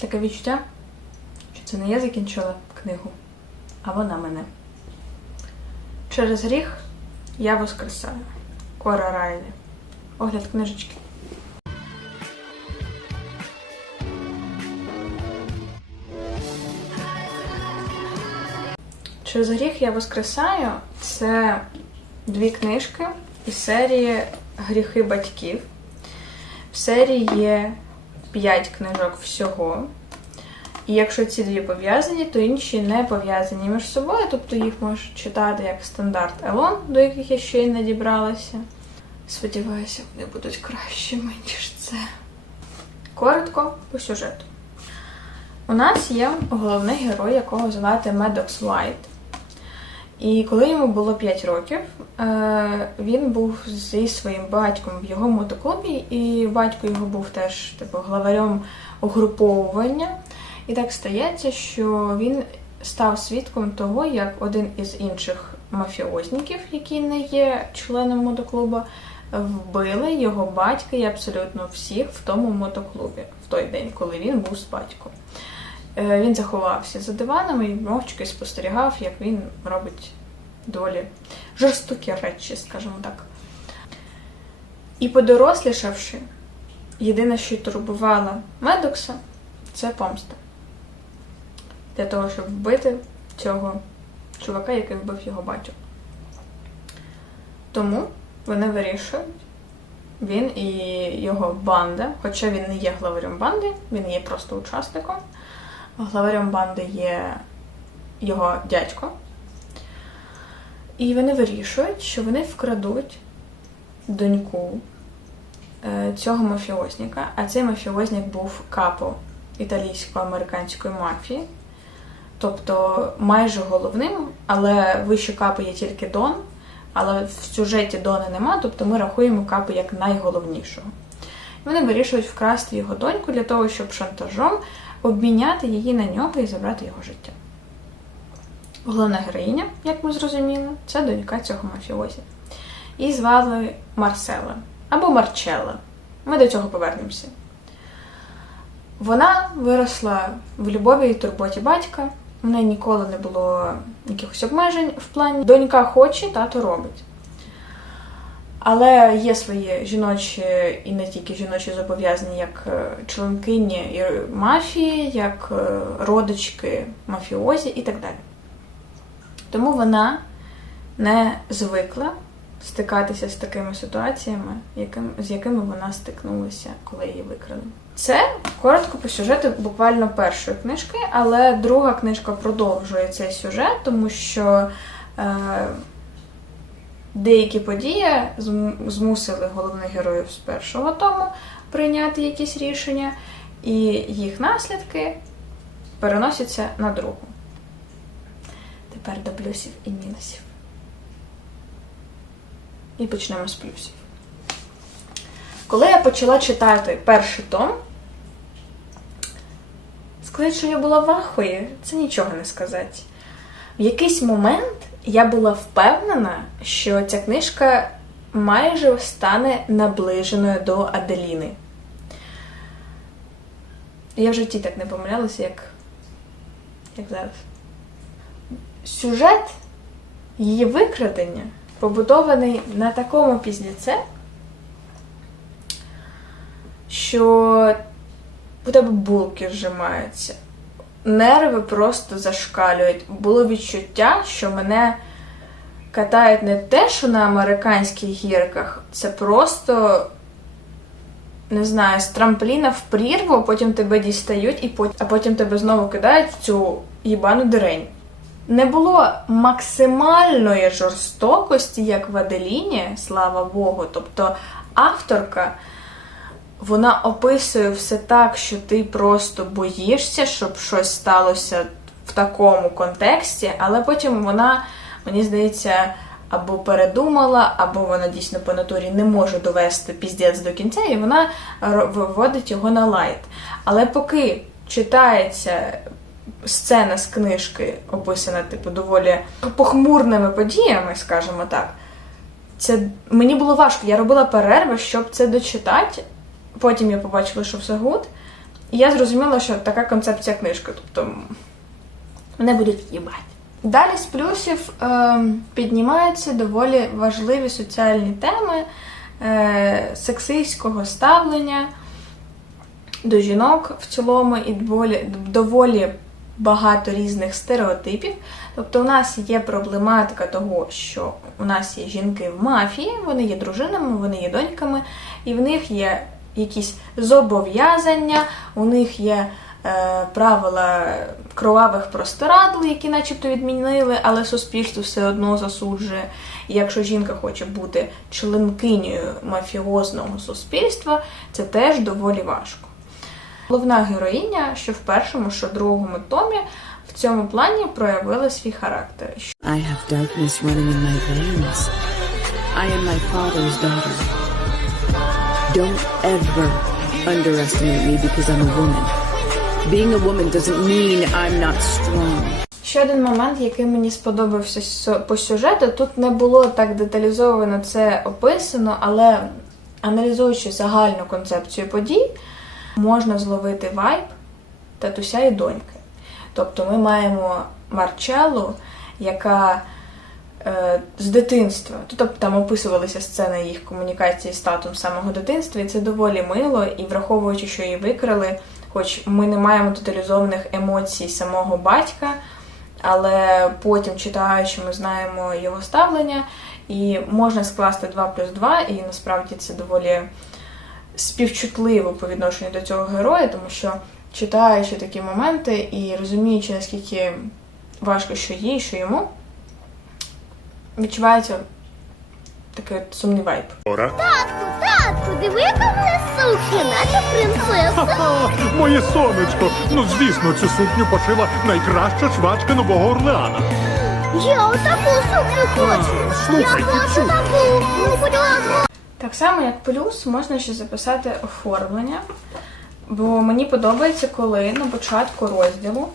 Таке відчуття, що це не я закінчила книгу, а вона мене. Через гріх я воскресаю. Кора Райлі. Огляд книжечки. Через гріх я воскресаю – це 2 книжки із серії «Гріхи батьків». В серії є 5 книжок всього. І якщо ці 2 пов'язані, то інші не пов'язані між собою, тобто їх можна читати як стандарт Елон, до яких я ще й не дібралася. Сподіваюся, вони будуть кращими, ніж це. Коротко по сюжету. У нас є головний герой, якого звати Медокс Уайт. І коли йому було 5 років, він був зі своїм батьком в його мотоклубі, і батько його був теж главарем угруповування. І так стається, що він став свідком того, як один із інших мафіозників, які не є членом мотоклубу, вбили його батька і абсолютно всіх в тому мотоклубі, в той день, коли він був з батьком. Він заховався за диваном і мовчки спостерігав, як він робить доволі жорстокі речі, скажімо так. І подорослішавши, єдине, що турбувало Медокса, це помста. Для того, щоб вбити цього чувака, який вбив його батька. Тому вони вирішують, він і його банда, хоча він не є главарем банди, він є просто учасником. Главарем банди є його дядько. І вони вирішують, що вони вкрадуть доньку цього мафіозника. А цей мафіозник був капо італійсько-американської мафії. Тобто майже головним, але вище капо є тільки Дон. Але в сюжеті Дона нема, тобто ми рахуємо капо як найголовнішого. І вони вирішують вкрасти його доньку для того, щоб шантажом обміняти її на нього і забрати його життя. Головна героїня, як ми зрозуміли, це донька цього мафіозі. Її звали Марсела, або Марчелла. Ми до цього повернемося. Вона виросла в любові і турботі батька. У неї ніколи не було якихось обмежень в плані донька хоче, тато робить. Але є свої жіночі і не тільки жіночі зобов'язання, як членкині мафії, як родички мафіозі і так далі. Тому вона не звикла стикатися з такими ситуаціями, з якими вона стикнулася, коли її викрали. Це коротко по сюжету буквально першої книжки, але друга книжка продовжує цей сюжет, тому що деякі події змусили головних героїв з першого тому прийняти якісь рішення, і їх наслідки переносяться на другу. Тепер до плюсів і мінусів. І почнемо з плюсів. Коли я почала читати перший том, сказати, що я була в ахуї, це нічого не сказати. В якийсь момент я була впевнена, що ця книжка майже стане наближеною до Аделіни. Я в житті так не помилялася, як зараз. Сюжет її викрадення побудований на такому піздіце, що у тебе булки зжимаються. Нерви просто зашкалюють. Було відчуття, що мене катають не те, що на американських гірках, це просто, не знаю, з трампліна в прірву, а потім тебе дістають, а потім тебе знову кидають в цю їбану дирень. Не було максимальної жорстокості, як в Аделіні, слава Богу. Тобто авторка, вона описує все так, що ти просто боїшся, щоб щось сталося в такому контексті, але потім вона, мені здається, або передумала, або вона дійсно по натурі не може довести піздець до кінця, і вона виводить його на лайт. Але поки читається сцена з книжки, описана, доволі похмурними подіями, скажімо так, мені було важко. Я робила перерви, щоб це дочитати. Потім я побачила, що все гуд. І я зрозуміла, що така концепція книжки, тобто мене будуть їбати. Далі з плюсів піднімаються доволі важливі соціальні теми сексистського ставлення до жінок в цілому і доволі багато різних стереотипів. Тобто у нас є проблематика того, що у нас є жінки в мафії, вони є дружинами, вони є доньками, і в них є якісь зобов'язання, у них є правила кровавих простирадл, які начебто відмінили, але суспільство все одно засуджує. І якщо жінка хоче бути членкинею мафіозного суспільства, це теж доволі важко. Головна героїня, що в першому, що в другому томі, в цьому плані проявила свій характер. I have darkness running in my veins. I am my father's daughter. Don't ever underestimate me because I'm a woman. Being a woman doesn't mean I'm not strong. Ще один момент, який мені сподобався по сюжету, тут не було так деталізовано це описано, але аналізуючи загальну концепцію подій, можна зловити вайб татуся і доньки. Тобто ми маємо Марчеллу, яка з дитинства, тобто там описувалися сцени їх комунікації з татом з самого дитинства, і це доволі мило, і враховуючи, що її викрали, хоч ми не маємо тоталізованих емоцій самого батька, але потім, читаючи, ми знаємо його ставлення, і можна скласти 2+2, і насправді це доволі співчутливо по відношенню до цього героя, тому що читаючи такі моменти і розуміючи, наскільки важко що їй, що йому, відчувається такий сумний вайб. Татку, диви, яка в мене сукня, наче принцеса. Моє сонечко, ну звісно, цю сукню пошила найкраща швачка Нового Орлеана. Я отаку сукню хочу. Слухай, Я ти хочу чув? таку. Ну, будь ласка. Так само, як плюс, можна ще записати оформлення, бо мені подобається, коли на початку розділу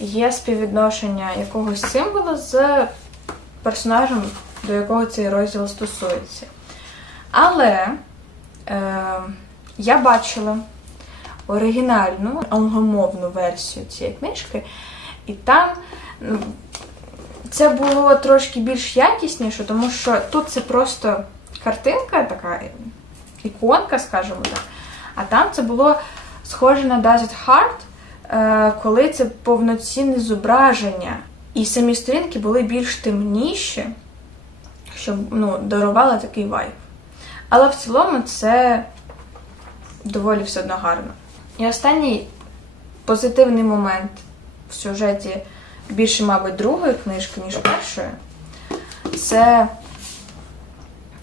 є співвідношення якогось символу з персонажем, до якого цей розділ стосується. Але я бачила оригінальну англомовну версію цієї книжки, і там це було трошки більш якісніше, тому що тут це просто картинка, така іконка, скажімо так, а там це було схоже на Does It Hard, коли це повноцінне зображення, і самі сторінки були більш темніші, щоб дарувало такий вайб. Але в цілому це доволі все одно гарно. І останній позитивний момент в сюжеті більше, мабуть, другої книжки, ніж першої, це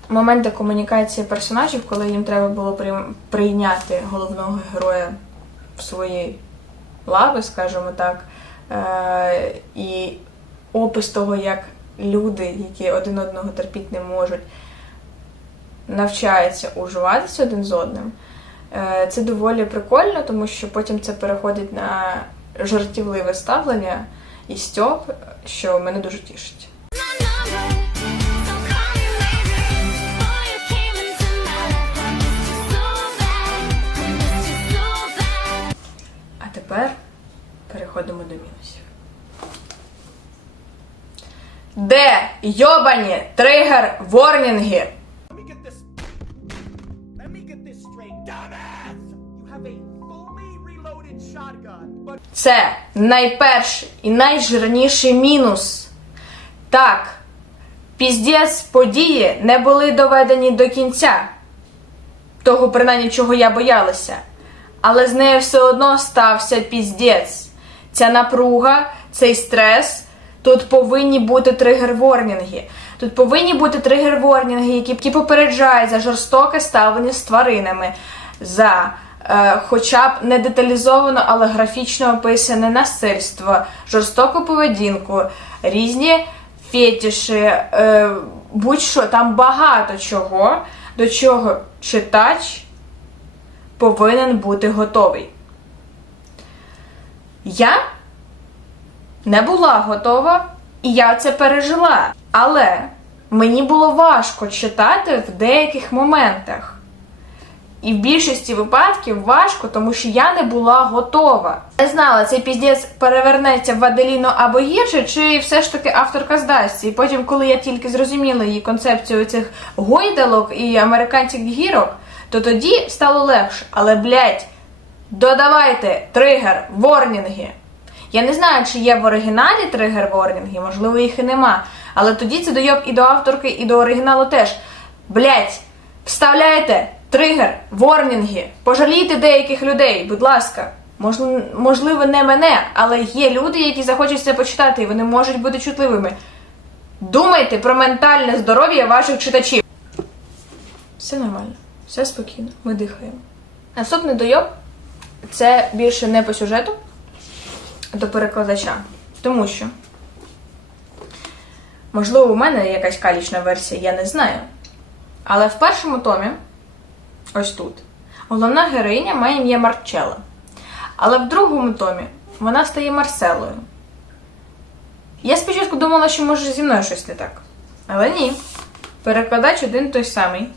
моменти комунікації персонажів, коли їм треба було прийняти головного героя в свої лави, скажімо так, і опис того, як люди, які один одного терпіти не можуть, навчаються уживатися один з одним. Це доволі прикольно, тому що потім це переходить на жартівливе ставлення і стьоп, що мене дуже тішить. А тепер переходимо до мінусів. Де йобані тригер-ворнінги? Let me get this straight, dumbass! You have a fully reloaded shotgun, but Це найперший і найжирніший мінус. Так, піздець, події не були доведені до кінця. Того, принаймні, чого я боялася. Але з нею все одно стався піздець. Ця напруга, цей стрес, тут повинні бути тригер-ворнінги. Тут повинні бути тригер-ворнінги, які попереджають за жорстоке ставлення з тваринами, за хоча б не деталізовано, але графічно описане насильство, жорстоку поведінку, різні фетіші, будь-що, там багато чого, до чого читач повинен бути готовий. Я не була готова, і я це пережила. Але мені було важко читати в деяких моментах. І в більшості випадків важко, тому що я не була готова. Не знала, цей піздець перевернеться в Аделіну або гірше, чи все ж таки авторка здасться. І потім, коли я тільки зрозуміла її концепцію цих гойдалок і американських гірок, то тоді стало легше. Але, блядь, додавайте тригер, ворнінги. Я не знаю, чи є в оригіналі тригер-ворнінги, можливо, їх і нема. Але тоді це дойоб і до авторки, і до оригіналу теж. Блядь, вставляйте тригер, ворнінги. Пожалійте деяких людей, будь ласка. Можливо, не мене, але є люди, які захочуть це почитати, і вони можуть бути чутливими. Думайте про ментальне здоров'я ваших читачів. Все нормально, все спокійно, ми дихаємо. Наступний дойоб – це більше не по сюжету, а до перекладача. Тому що, можливо, у мене якась калічна версія, я не знаю. Але в першому томі, ось тут, головна героїня має ім'я Марчелла. Але в другому томі вона стає Марселою. Я спочатку думала, що може зі мною щось не так. Але ні. Перекладач один той самий.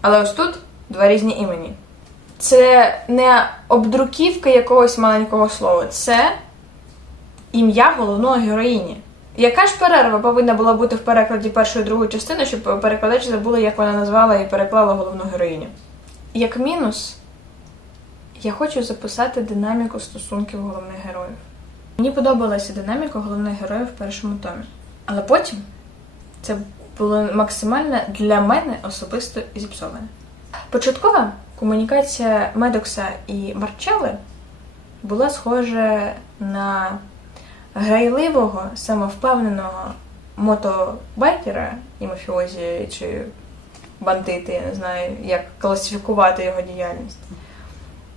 Але ось тут два різні імені. Це не обдруківка якогось маленького слова. Це ім'я головної героїні. Яка ж перерва повинна була бути в перекладі першої і другої частини, щоб перекладач забула, як вона назвала і переклала головну героїню? Як мінус, я хочу записати динаміку стосунків головних героїв. Мені подобалася динаміка головних героїв в першому томі. Але потім це було максимально для мене особисто зіпсоване. Початкова комунікація Медокса і Марчелли була схожа на грайливого, самовпевненого мотобайкера і мафіозі, чи бандити, я не знаю, як класифікувати його діяльність.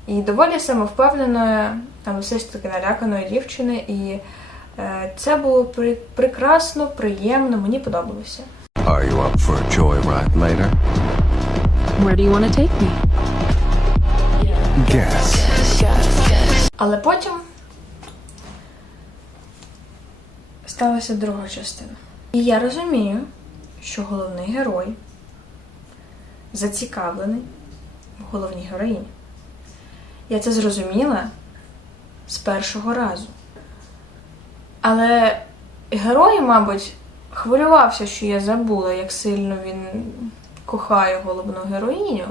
І доволі самовпевненої, але все ж таки наляканої дівчини. І це було прекрасно, приємно, мені подобалося. Are you up for a joyride later? Where do you want to take me? Guess. Але потім сталася друга частина. І я розумію, що головний герой зацікавлений в головній героїні. Я це зрозуміла з першого разу. Але герой, мабуть, хвилювався, що я забула, як сильно він кохає головну героїню.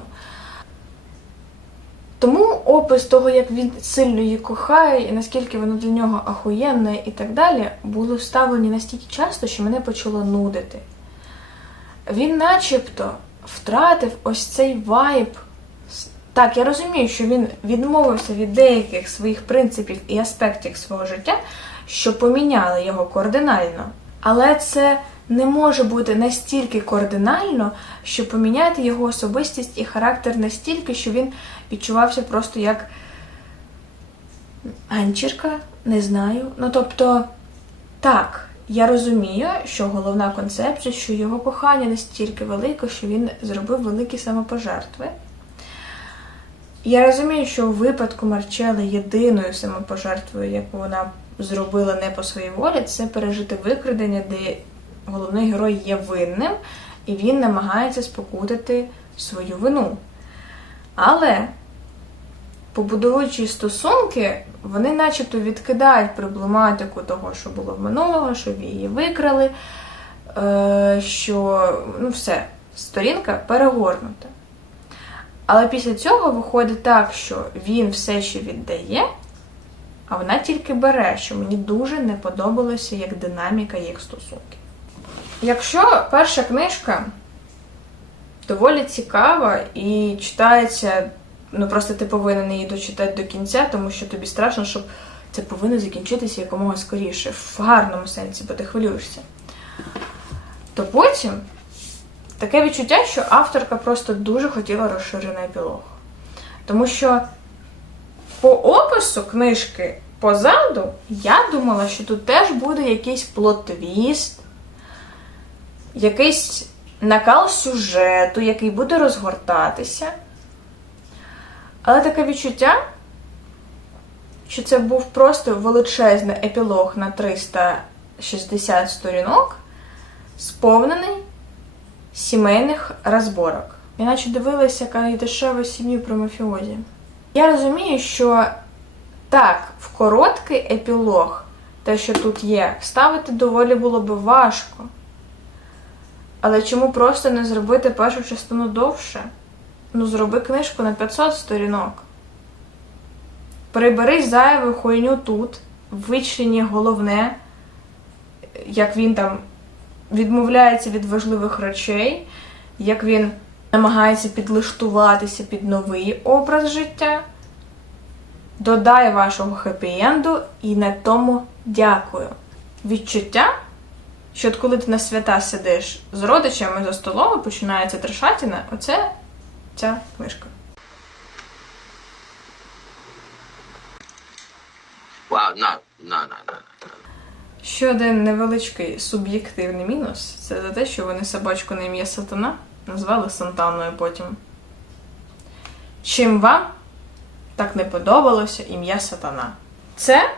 Тому опис того, як він сильно її кохає, і наскільки вона для нього ахуєнна і так далі, були вставлені настільки часто, що мене почало нудити. Він начебто втратив ось цей вайб. Так, я розумію, що він відмовився від деяких своїх принципів і аспектів свого життя, що поміняли його кардинально. Але це не може бути настільки кардинально, що поміняти його особистість і характер настільки, що він відчувався просто як ганчірка, не знаю. Ну, тобто, так, я розумію, що головна концепція, що його кохання настільки велике, що він зробив великі самопожертви. Я розумію, що у випадку Марчелли єдиною самопожертвою, яку вона зробила не по своїй волі, це пережити викрадення, де головний герой є винним, і він намагається спокутати свою вину. Але, побудовуючи стосунки, вони начебто відкидають проблематику того, що було в минулого, що її викрали, що, все, сторінка перегорнута. Але після цього виходить так, що він все ще віддає, а вона тільки бере, що мені дуже не подобалося як динаміка їх стосунків. Якщо перша книжка доволі цікава і читається, просто ти повинен її дочитати до кінця, тому що тобі страшно, щоб це повинно закінчитися якомога скоріше, в гарному сенсі, бо ти хвилюєшся. То потім таке відчуття, що авторка просто дуже хотіла розширений епілог. Тому що по опису книжки позаду я думала, що тут теж буде якийсь плот-твіст, якийсь накал сюжету, який буде розгортатися. Але таке відчуття, що це був просто величезний епілог на 360 сторінок, сповнений сімейних розборок. Я наче дивилася якась дешева сім'ю про мафіозі. Я розумію, що так, в короткий епілог, те, що тут є, ставити доволі було би важко. Але чому просто не зробити першу частину довше? Ну, зроби книжку на 500 сторінок. Прибери зайву хуйню тут, вичлені головне, як він там відмовляється від важливих речей, як він намагається підлаштуватися під новий образ життя. Додай вашого хеппі-енду і на тому дякую. Відчуття, що от коли ти на свята сидиш з родичами за столом і починається трешатіна, оце ця книжка. Wow, no. Ще один невеличкий суб'єктивний мінус – це за те, що вони собачку на ім'я Сатана назвали Сантаною потім. Чим вам так не подобалося ім'я Сатана? Це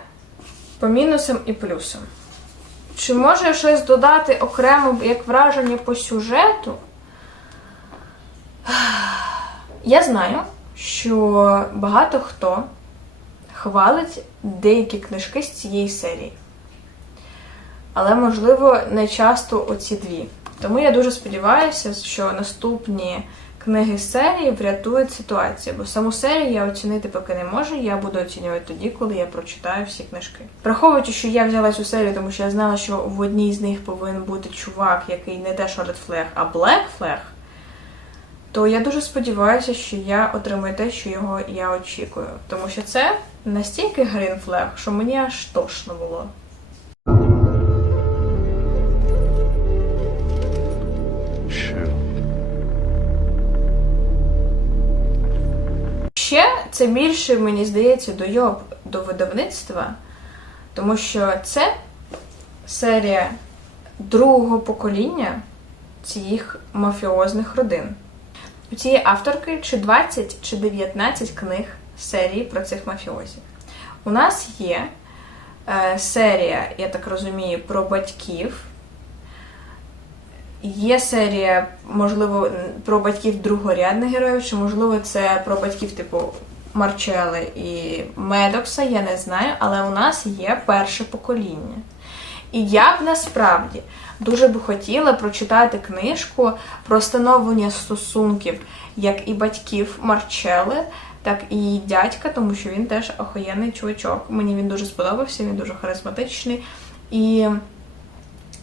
по мінусам і плюсам. Чи може я щось додати окремо, як враження по сюжету? Я знаю, що багато хто хвалить деякі книжки з цієї серії. Але, можливо, не часто оці дві. Тому я дуже сподіваюся, що наступні книги з серії врятують ситуацію. Бо саму серію я оцінити поки не можу, я буду оцінювати тоді, коли я прочитаю всі книжки. Враховуючи, що я взяла цю серію, тому що я знала, що в одній з них повинен бути чувак, який не те що Red Flag, а Black Flag, то я дуже сподіваюся, що я отримую те, що його я очікую. Тому що це настільки Green Flag, що мені аж тошно було. Ще це більше, мені здається, дойоб до видавництва, тому що це серія другого покоління цих мафіозних родин. У цієї авторки чи 20, чи 19 книг серії про цих мафіозів. У нас є серія, я так розумію, про батьків. Є серія, можливо, про батьків другорядних героїв, чи, можливо, це про батьків типу Марчелли і Медокса, я не знаю, але у нас є перше покоління. І я б насправді дуже би хотіла прочитати книжку про становлення стосунків як і батьків Марчелли, так і дядька, тому що він теж охуєнний чувачок. Мені він дуже сподобався, він дуже харизматичний. І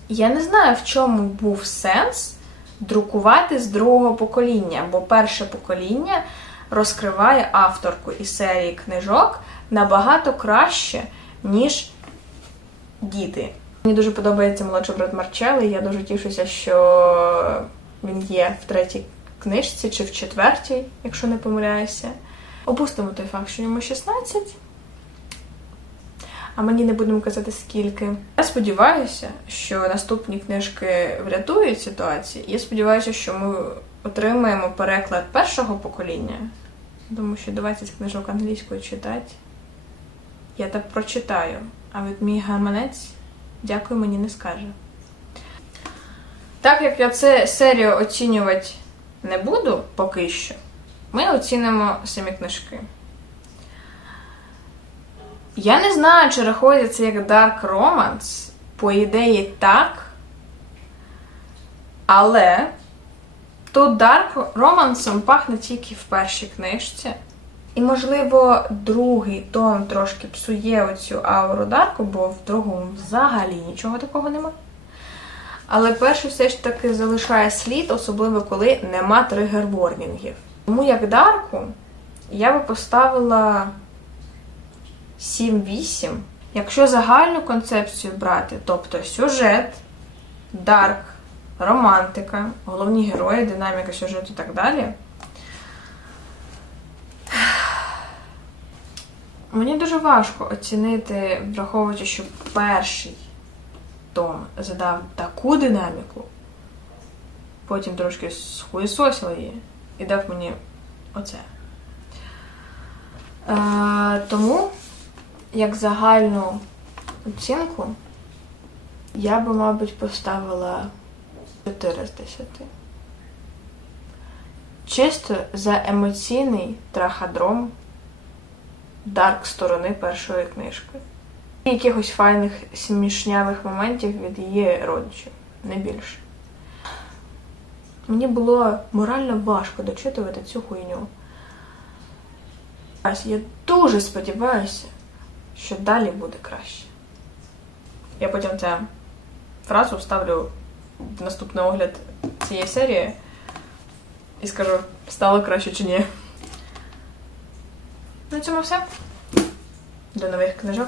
я не знаю, в чому був сенс друкувати з другого покоління, бо перше покоління розкриває авторку із серії книжок набагато краще, ніж діти. Мені дуже подобається молодший брат Марчелли, і я дуже тішуся, що він є в третій книжці чи в четвертій, якщо не помиляюся. Опустимо той факт, що йому 16. А мені не будемо казати скільки. Я сподіваюся, що наступні книжки врятують ситуацію. Я сподіваюся, що ми отримаємо переклад першого покоління. Тому що 20 книжок англійською читати я так прочитаю. А від мій гаманець дякую мені не скаже. Так як я це серію оцінювати не буду поки що, ми оцінимо самі книжки. Я не знаю, чи рахується це як Dark Romance. По ідеї так. Але тут Dark Romance пахне тільки в першій книжці. І, можливо, другий том трошки псує оцю ауру Дарку, бо в другому взагалі нічого такого нема. Але перший все ж таки залишає слід, особливо коли нема тригер-ворнінгів. Тому як Дарку я би поставила 7-8. Якщо загальну концепцію брати, тобто сюжет, дарк, романтика, головні герої, динаміка сюжету і так далі, мені дуже важко оцінити, враховуючи, що перший том задав таку динаміку, потім трошки схуєсосила її і дав мені оце. Тому як загальну оцінку я би, мабуть, поставила 4 з 10. Чисто за емоційний траходром дарк сторони першої книжки. І якихось файних смішнявих моментів від її родичів, не більше. Мені було морально важко дочитувати цю хуйню. Я дуже сподіваюся, що далі буде краще. Я потім цю фразу вставлю в наступний огляд цієї серії і скажу, стало краще чи ні. На цьому все. До нових книжок.